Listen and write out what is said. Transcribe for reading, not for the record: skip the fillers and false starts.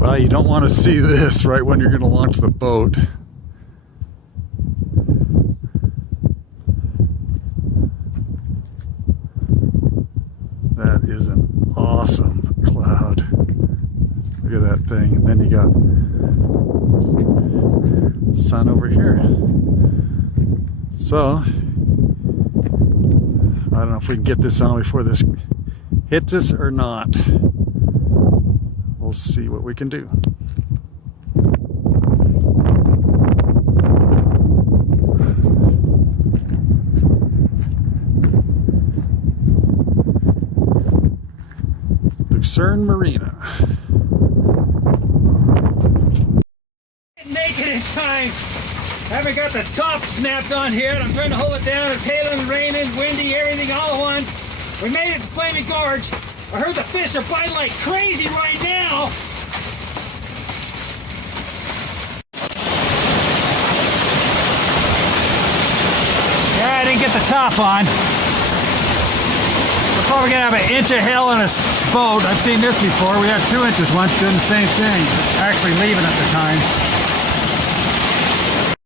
Well, you don't want to see this right when you're going to launch the boat. That is an awesome cloud. Look at that thing. And then you got sun over here. So, I don't know if we can get this on before this hits us or not. We'll see what we can do. Lucerne Marina. Make it in time. Haven't got the top snapped on here. I'm trying to hold it down. It's hailing, raining, windy, everything all at once. We made it to Flaming Gorge. I heard the fish are biting like crazy right now. Yeah, I didn't get the top on. We're probably gonna have an inch of hail on this boat. I've seen this before. We had 2 inches once doing the same thing. Actually leaving at the time.